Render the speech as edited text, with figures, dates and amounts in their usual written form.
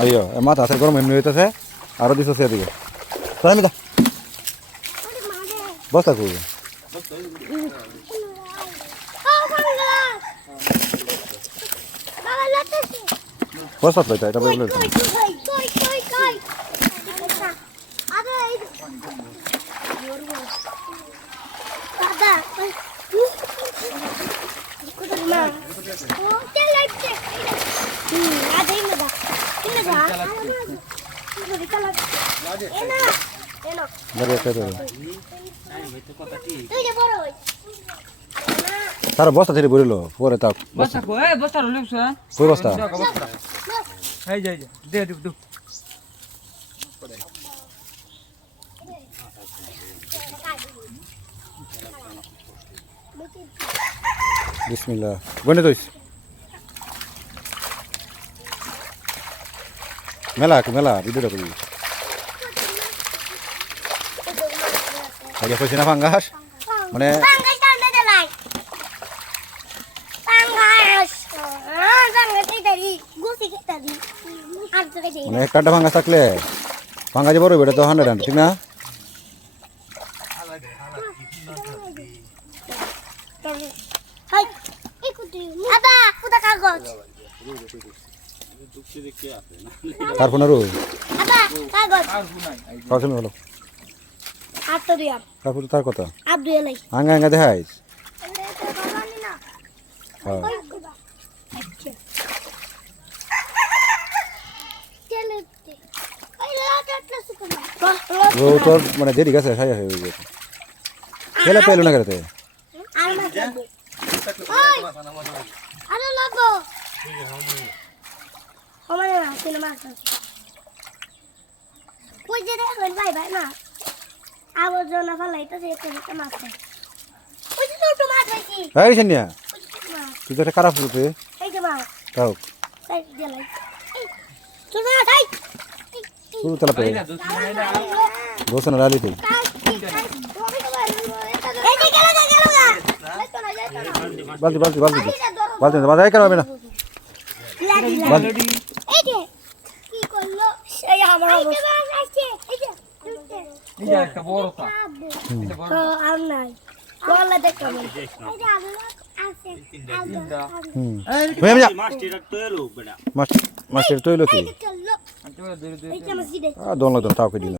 আইও মাথা আছে গরম এমনি হইতেছে আরো দিছ সেদিকে তাই আমি বস্তা কই বস্তা লইতা এটা বলে তার বস্তা থেকে বলিল পরে তা বস্তা কই বস্তা লইছ কই বস্তা এই যাই দে দে বিসমিল্লাহ বনে দইস মেলা কি মেলা ভিডিওটা করি আগে কইছি না ফাঙ্গাস মানে মানে একটা ফাঙ্গাস থাকলে ফাঙ্গাসে বড় বেটা তো 100 ঠিক না তার ফোন আরো কাগজ হলো তারপর তার কথা আঙ্গা আঙ্গা দেখাইস তোর মানে দেরি গেছে খাই হয়ে গেছে খেলে পেলো না খেলতে আবর্জনা ফেলাইতেছে এই শানিয়া তুই তো একটা খারাপ করতে তাও শুরু তেলা পেয়ে বসে না ডালিতে বালতি বালতি বালতি বালতি বাজাই কেন হবে না কি করলো সেই আমার এই যে একটা বড় তা আর নাই বললে দেখো মাস্টার তৈল কি দোন লাগতো তাও কে দিল